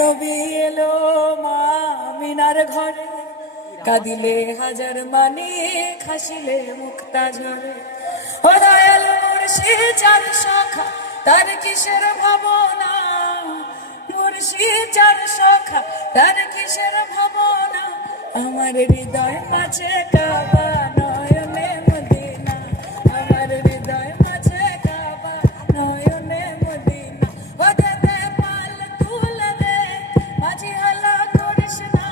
নবী এলো মা মিনার ঘরে, কাঁদিলে হাজার মানি খাসিলে মুক্তা ঝরে। ও দয়াল মুর্শিদ চার সখা তার কিসের ভাবনা, মুর্শিদ চার সখা তার কিসের ভাবনা। আমার হৃদয় মাঝে কাবা নয়নে মদিনা, আমার হৃদয় মাঝে কাবা নয়নে মদিনা। ও দে পাল তুলে দে মাঝি হালা করিস না,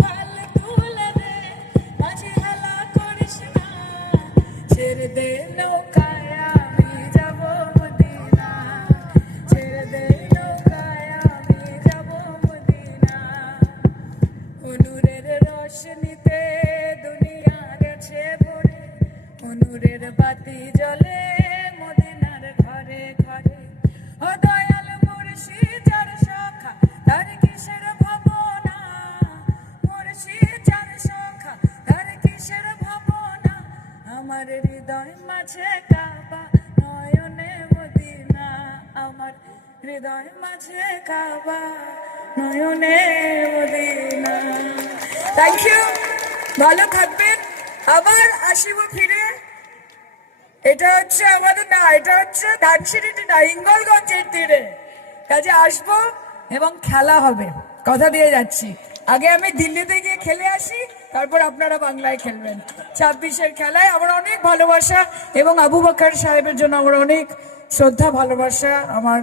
পাল তুলে দে মাঝি হালা করিস না। ছেড়ে দে নৌকায় আমি যাব মদিনা, ছেড়ে দে নৌকায় আমি যাব মদিনা। নূরের রোশনীতে দুনিয়া গেছে ভরে, নূরের বাতি জ্বলে মদিনার ঘরে ঘরে। ও দয়াল মুর্শিদ চার সখা তার কিসের ভাবনা, মুর্শিদ চার সখা তার কিসের ভাবনা। আমার হৃদয় মাঝে কাবা নয়নে মদিনা, আমার হৃদয় মাঝে কাবা নয়নে মদিনা। থ্যাংক ইউ, ভালো থাকবেন, আবার আসিব ফিরে। এটা হচ্ছে আমাদের না, এটা হচ্ছে ধানসিঁড়িটি না, হিঙ্গলগঞ্জের তীরে। কাজে আসবো এবং খেলা হবে, কথা দিয়ে যাচ্ছি। আগে আমি দিল্লিতে গিয়ে খেলে আসি, তারপর আপনারা বাংলায় খেলবেন। 26-এর খেলায় আমার অনেক ভালোবাসা এবং আবু বকর সাহেবের জন্য আমার অনেক শ্রদ্ধা ভালোবাসা। আমার